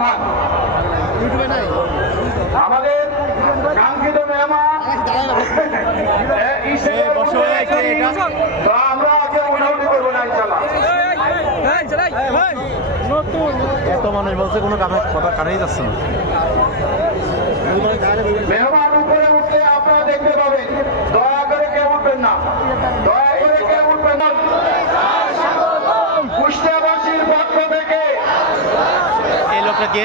খান আমাদের কাঙ্ক্ষিত মেহমান আমরা আজকে উঠাউটি করবো না ইনশাল্লাহ। এত মানুষ বলছে কোনো কথা কাটাই যাচ্ছে না। মেহমান উপরে উঠলে আপনারা দেখতে পাবেন, দয়া করে কেউ উঠবেন না, দয়া করে কেউ উঠবেন না। কুষ্টিয়াবাসীর পক্ষ থেকে এই লোকটা কে?